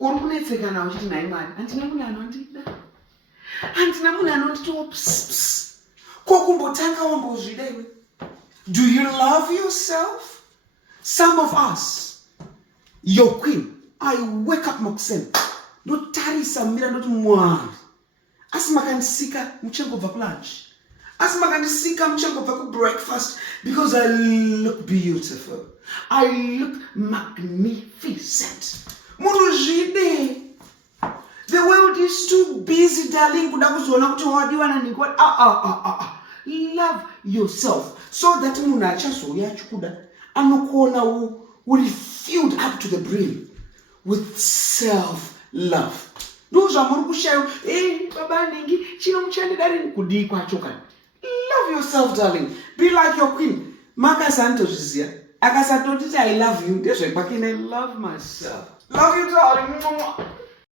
uri kunetseka nawo uchiti nai Mwari handina munhu anondida, handina munhu anonditiwo psps. Ko kumbotanga wambozvida iwe? Do you love yourself? Some of us, your queen, I wake up makuseni ndotarisa mumira ndoti Mwari, asi makandisika muchangobva kulunch, asi makandisika muchangobva kubreakfast, because I look beautiful, I look magnificent. Munuzvide. The world is too busy, darling, kuda kuzoona kuti wadiwa naningwa. Love yourself, so that munhu achazouya achikuda anokuona uri filled up to the brim with self-love. Ndo zvamuri kushayiwa, baba ningi chino muchandida rini kudii kwacho kani. Love yourself, darling. Be like your queen. Makasandozviziya. Akasatotiti I love you, ndezvekwake I love myself. Love you, darling.